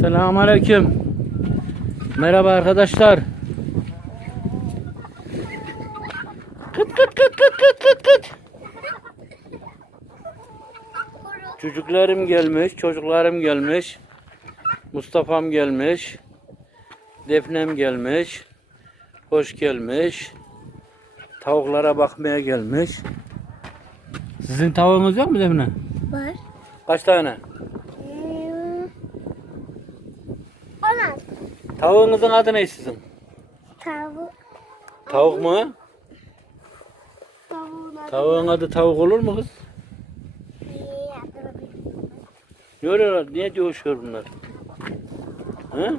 Selamünaleyküm. Merhaba arkadaşlar. Kıt kıt kıt kıt kıt kıt kıt. Çocuklarım gelmiş, çocuklarım gelmiş. Mustafa'm gelmiş. Defnem gelmiş. Hoş gelmiş. Tavuklara bakmaya gelmiş. Sizin tavuğunuz yok mu Defne? Var. Kaç tane? Ee, Ona Tavuğunuzun adı ne sizin? tavuk. Tavuk mu? Tavuğun adı Tavuğun adı tavuk olur mu kız? ne? Oluyorlar? Niye coşuyor bunlar? Hı?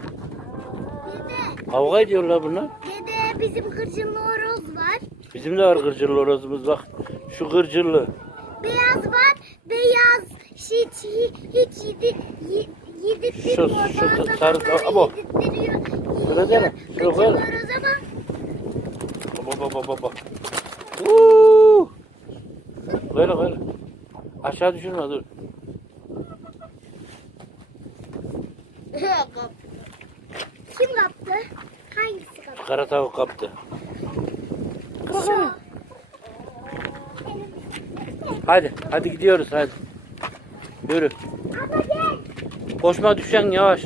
Kavga ediyorlar bunlar. dede bizim kırçınlı horoz var. Bizim de var gırcırlı orozumuz bak. Şu gırcırlı. Beyaz var. Beyaz hiç hiç yedi y- yedirtmiyor. Şu- şu sarı- zamanlar abo. Yiyor. şöyle Kırçınlı koyalım. Baba baba baba. Uuu. Böyle böyle. Aşağı düşürme dur. kim kaptı? Hangisi kaptı? Kara tavuk kaptı. Şu. Hadi hadi gidiyoruz hadi. Yürü. Ama gel. Koşma düşen yavaş.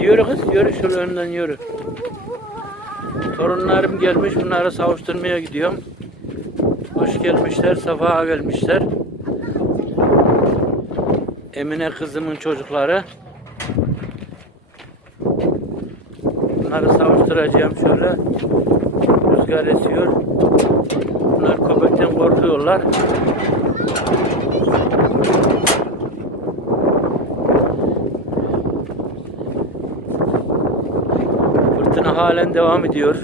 Hadi yürü kız yürü şöyle önden yürü. Torunlarım gelmiş bunları savuşturmaya gidiyorum. Hoş gelmişler, safa gelmişler. Emine kızımın çocukları. Bunları savuşturacağım şöyle. Rüzgar esiyor. Bunlar köpekten korkuyorlar. Fırtına halen devam ediyor.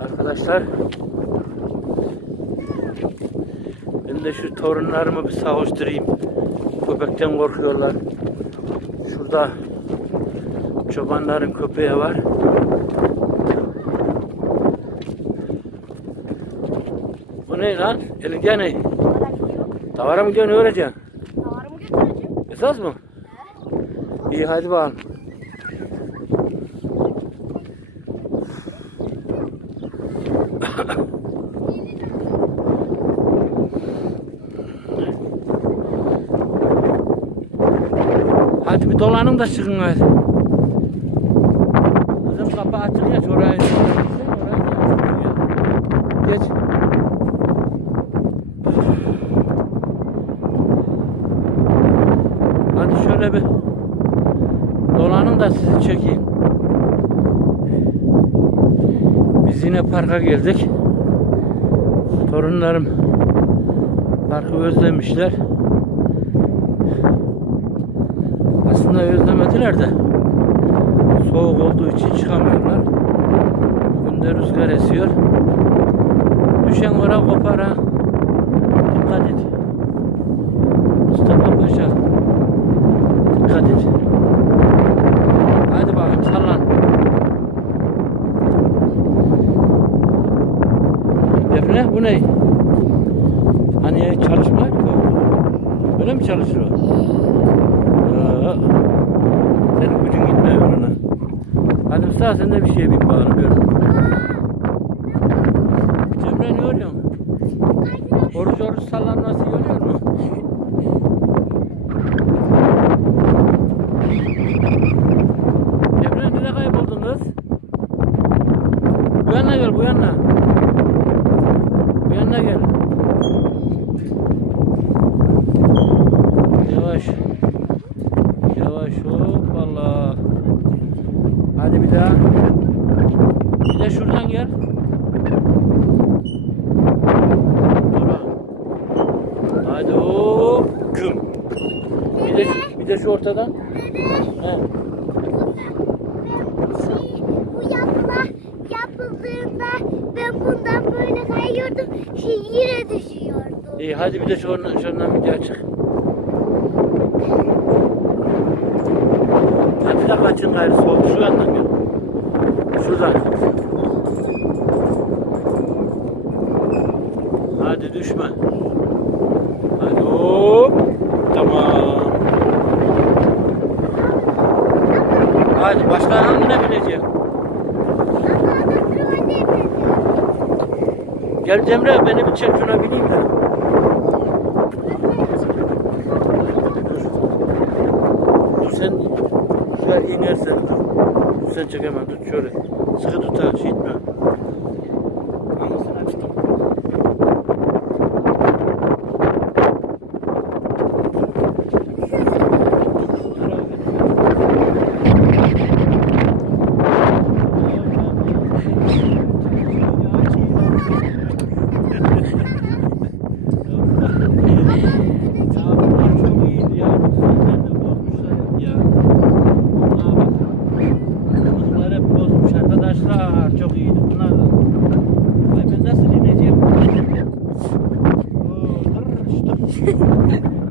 Arkadaşlar. Ben de şu torunlarımı bir savuşturayım. Köpekten korkuyorlar. Şurada çobanların köpeği var. Bu ne lan? Elinde ne? Davara mı gidiyorsun öğreceksin? Davarımı götüreceğim. Esas mı? İyi hadi bakalım. Hadi bir dolanın da çıkın hadi. Kızım kapı açık ya şuraya. Geç. Hadi şöyle bir dolanın da sizi çekeyim. Biz yine parka geldik. Torunlarım parkı özlemişler. Aslında özlemediler de soğuk olduğu için çıkamıyorlar. Bugün de rüzgar esiyor. Düşen ora kopar ha. Dikkat et. Mustafa Paşa. Dikkat et. Hadi bakayım sallan. Defne bu ne? Hani çalışma yok mu? Öyle mi çalışır Ya, senin gücün gitmiyor ona. Hadi Mustafa sen de bir şey bin bakalım gör. Cemre ne oluyor? Oruç oruç sallanması görüyor mu? Cemre nereye kayboldun kız? Bu yana gel bu yana. Bu yana gel. Yavaş. Yavaş hop valla. Hadi bir daha. Bir de şuradan gel. Dur ha. Hadi hop. Güm. Bir de, bir de şu ortadan. He. Şey, bu yapıla, yapıldığında ben bundan böyle kayıyordum. Şey, yine düşüyordum. İyi hadi bir de şuradan bir daha çık. Hadi de kaçın gayrı soğuk. Şu yandan gel. Şuradan. Gel Cemre beni bir çek şuna bineyim de. Dur sen şöyle inersen dur. Sen çekemem tut şöyle. Sıkı tut ha şey itme. フフフ。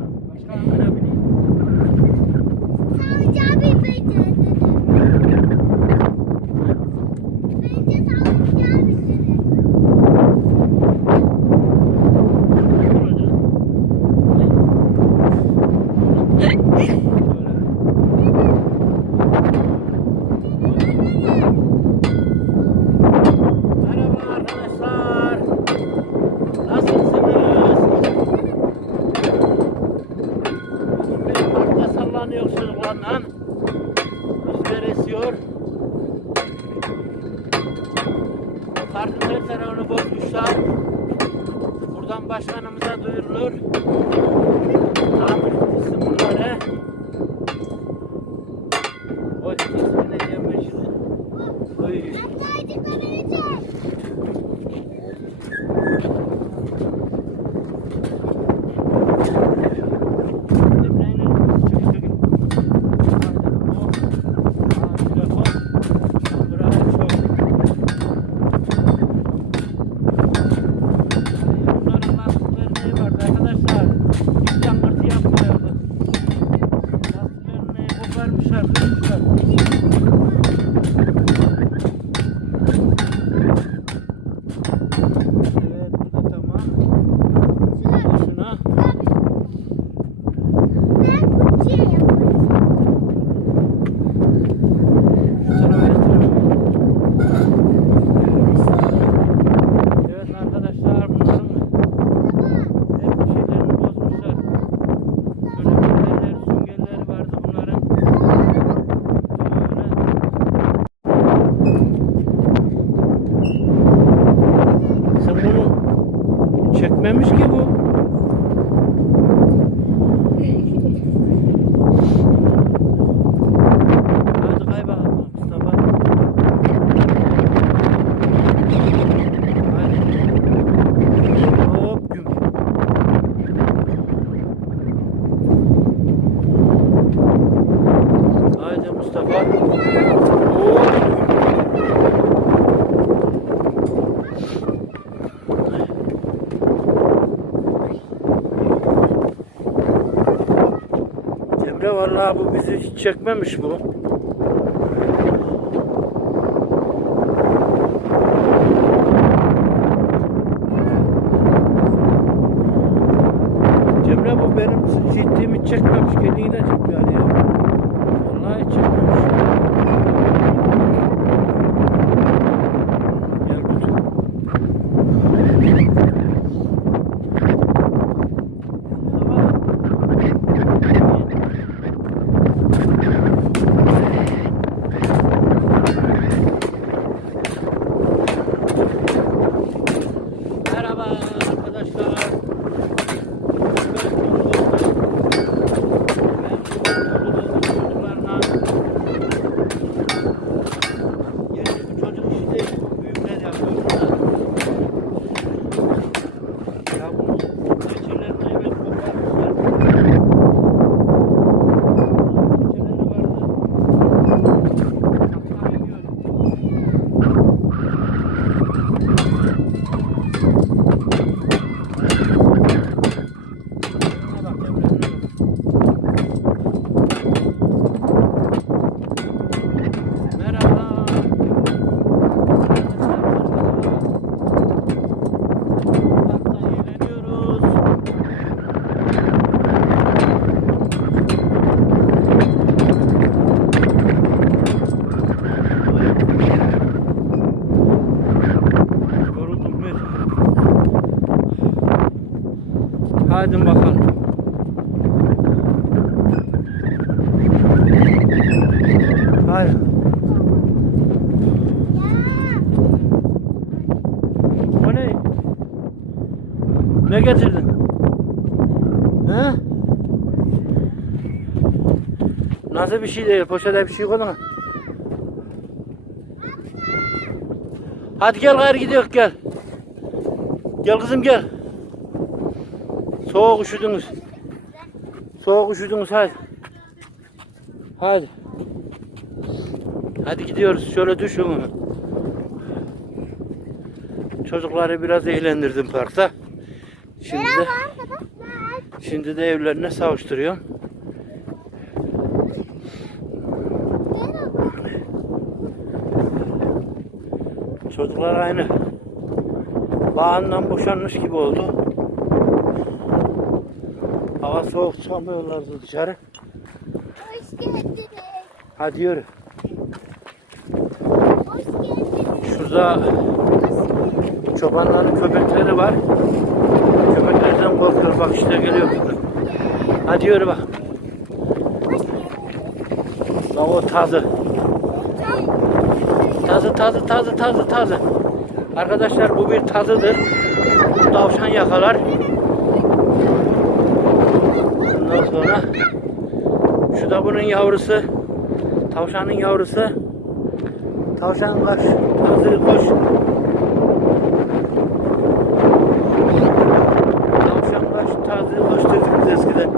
Kartları tarafını bozmuşlar. Buradan başkanımıza duyurulur. Tamir kısımları. O varmış arkadaşlar. Çekmemiş ki bu. Hadi kaybol. hiç çekmemiş bu. Cemre bu benim çektiğimi çekmemiş. Kendine çekmiş. Nasıl bir şey değil? Poşete bir şey koydun mu? Hadi gel gayrı gidiyor gel. Gel kızım gel. Soğuk üşüdünüz. Soğuk üşüdünüz hadi. Hadi. Hadi gidiyoruz. Şöyle düşün. Çocukları biraz eğlendirdim parkta. Şimdi de, şimdi de evlerine savuşturuyorum. Merhaba. Çocuklar aynı bağından boşanmış gibi oldu. Hava soğuk çıkamıyorlardı dışarı. Hoş geldiniz. Hadi yürü. Hoş geldiniz. Şurada çobanların köpekleri var. Köpeklerden korkuyor. Bak işte geliyor. Hadi yürü bak. Bak o tazı. Tazı tazı tazı tazı tazı. Arkadaşlar bu bir tazıdır. Tavşan yakalar. Ondan sonra şu da bunun yavrusu. Tavşanın yavrusu. Tavşan kaç. Tazı koş. Tavşan kaç. Tazı koş dedik biz eskiden.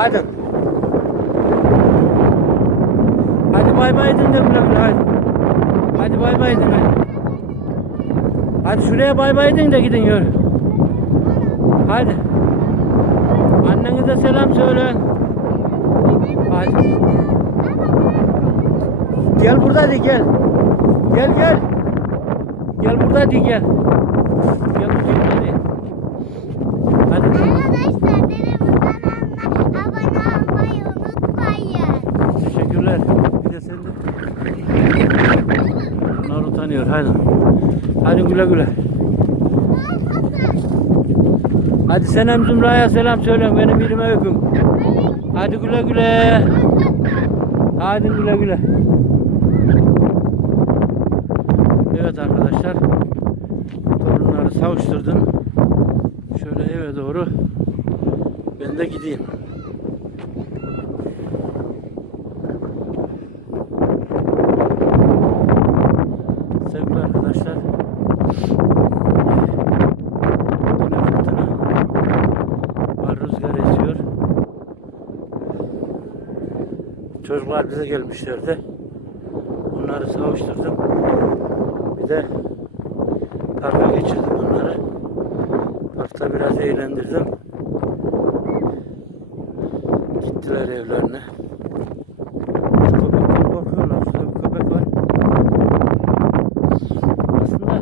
Hadi. Hadi bay bay edin de güle güle hadi. Hadi bay bay edin hadi. Hadi şuraya bay bay edin de gidin yürü. Hadi. Annenize selam söyle. Hadi. Gel burada hadi gel. Gel gel. Gel burada hadi gel. Gel tutayım hadi. Hadi. Arkadaşlar telefonlarına abone olmayı unutmayın. Teşekkürler. Bir de sen de. Bunlar utanıyor. Hadi. Hadi güle güle. Hadi Senem Zümra'ya selam söyleyin. Benim birime öpün. Hadi güle güle. Hadi güle güle. Evet arkadaşlar. Torunları savuşturdum. Şöyle eve doğru ben de gideyim. Sevgili arkadaşlar. Yine fırtına var rüzgar esiyor. Çocuklar bize gelmişlerdi. Onları savuşturdum. Bir de parka geçirdim onları. Parkta biraz eğlendirdim. Gittiler evlerine. Köpekten korkuyorlar. Şurada bir köpek var. Aslında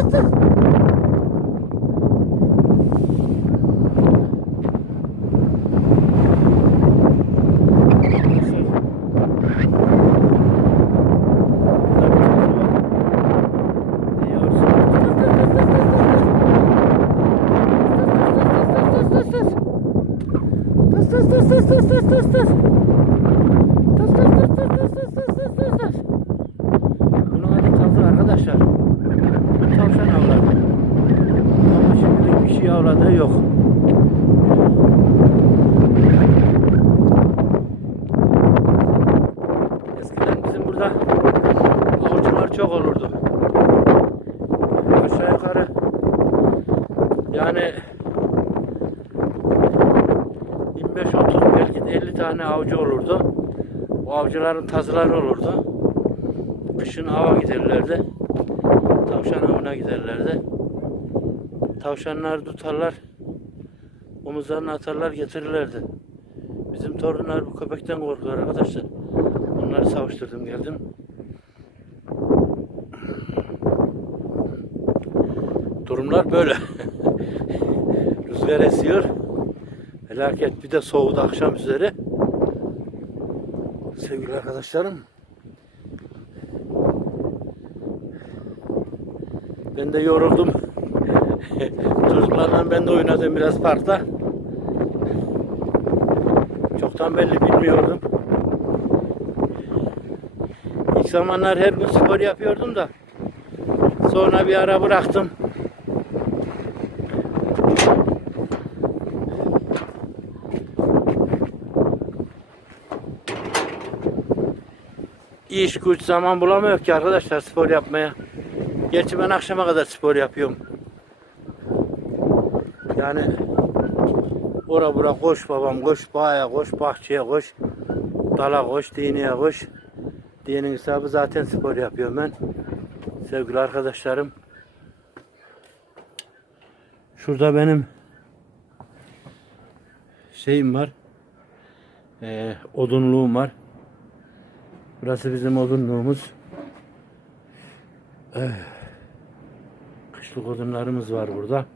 Tık yani 25-30 belki de 50 tane avcı olurdu. O avcıların tazıları olurdu. Kışın ava giderlerdi. Tavşan avına giderlerdi. Tavşanlar tutarlar. Omuzlarına atarlar getirirlerdi. Bizim torunlar bu köpekten korkuyor arkadaşlar. Onları savuşturdum geldim. Durumlar böyle. Rüzgar esiyor. Felaket bir de soğudu akşam üzeri. Sevgili arkadaşlarım. Ben de yoruldum. Çocuklarla ben de oynadım biraz parkta. Çoktan belli bilmiyordum. İlk zamanlar her gün spor yapıyordum da sonra bir ara bıraktım. İş güç zaman bulamıyor ki arkadaşlar spor yapmaya. Gerçi ben akşama kadar spor yapıyorum. Yani ora bura koş babam koş bağa koş bahçeye koş dala koş dineye koş. Dinin hesabı zaten spor yapıyorum ben. Sevgili arkadaşlarım. Şurada benim şeyim var. Ee, odunluğum var burası bizim odunluğumuz Eh, kışlık odunlarımız var burada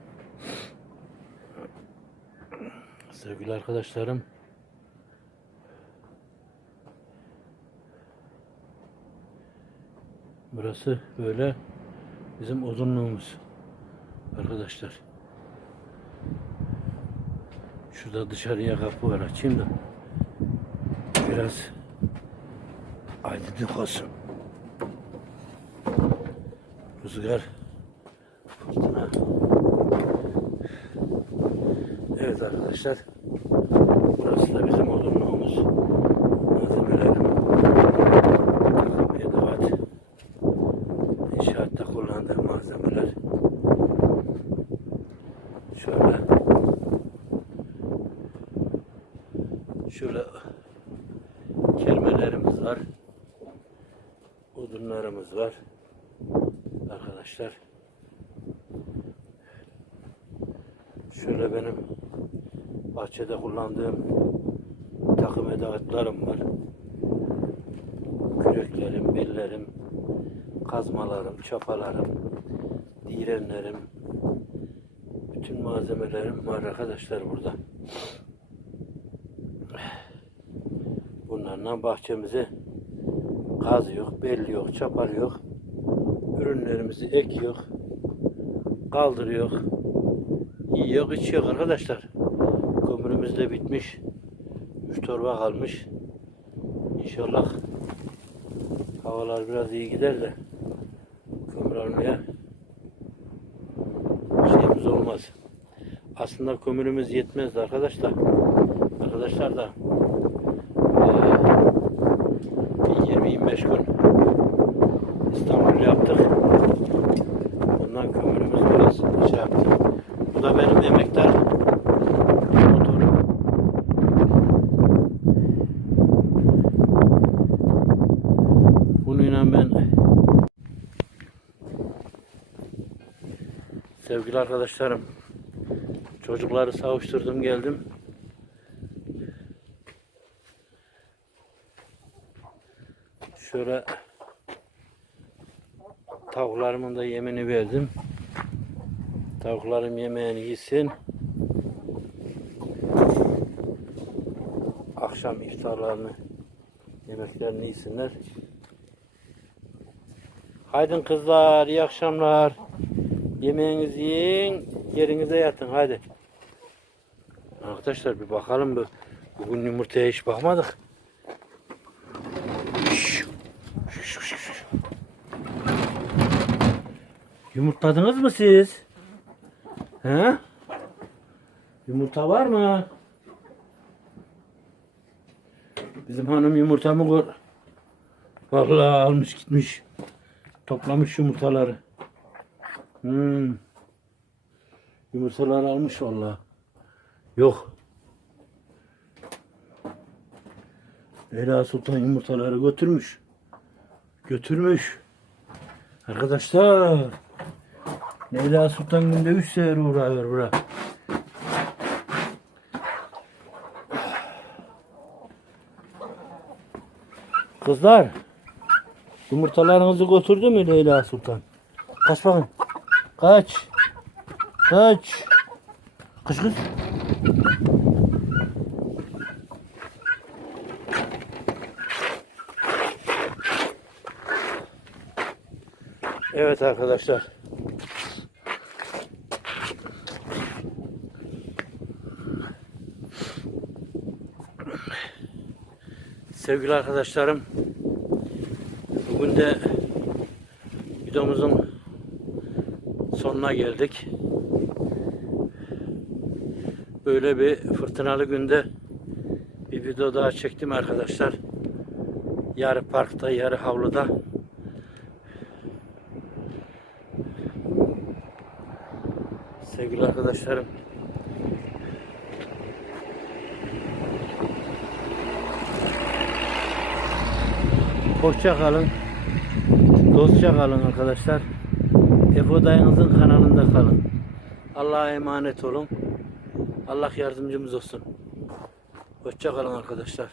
Sevgili arkadaşlarım. Burası böyle bizim odunluğumuz. Arkadaşlar. Şurada dışarıya kapı var açayım da biraz aydınlık olsun. Rüzgar fırtına Evet arkadaşlar. Burası da bizim odunluğumuz. Malzemelerim. Takım edevat. İnşaatta kullandığım malzemeler. Şöyle. Şöyle kermelerimiz var. Odunlarımız var. Arkadaşlar. Şöyle benim bahçede kullandığım takım edevatlarım var. Küreklerim, bellerim, kazmalarım, çapalarım, direnlerim, bütün malzemelerim var arkadaşlar burada. Bunlarla bahçemizi kaz yok, belli yok, çapal yok. Ürünlerimizi ek yok, kaldırıyor. Yiyor, içiyor arkadaşlar. Kömürümüz de bitmiş. Üç torba kalmış. İnşallah havalar biraz iyi gider de kömür almaya şeyimiz olmaz. Aslında kömürümüz yetmezdi arkadaşlar. Arkadaşlar da eee, bir 20-25 gün İstanbul yaptık. Bundan kömürümüz biraz şey yaptı. Bu da benim emektar motorum. Bununla ben sevgili arkadaşlarım çocukları savuşturdum geldim. Şöyle tavuklarımın da yemini verdim. Tavuklarım yemeğini yesin. Akşam iftarlarını, yemeklerini yesinler. Haydin kızlar, iyi akşamlar. Yemeğinizi yiyin, yerinize yatın hadi. Arkadaşlar bir bakalım bu. Bugün yumurtaya hiç bakmadık. Yumurtladınız mı siz? He? Yumurta var mı? Bizim hanım yumurtamı gör. Vallahi almış gitmiş. Toplamış yumurtaları. Hmm. Yumurtaları almış vallahi. Yok. Leyla Sultan yumurtaları götürmüş. Götürmüş. Arkadaşlar. Leyla Sultan günde 3 sefer uğrayıyor bura. Kızlar. Yumurtalarınızı götürdü mü Leyla Sultan? Kaç bakın. Kaç. Kaç. Kış kız. Evet arkadaşlar. Sevgili arkadaşlarım, bugün de videomuzun sonuna geldik. Böyle bir fırtınalı günde bir video daha çektim arkadaşlar. Yarı parkta, yarı havluda. Sevgili arkadaşlarım. Hoşça kalın. Dostça kalın arkadaşlar. Efo dayınızın kanalında kalın. Allah'a emanet olun. Allah yardımcımız olsun. Hoşça kalın arkadaşlar.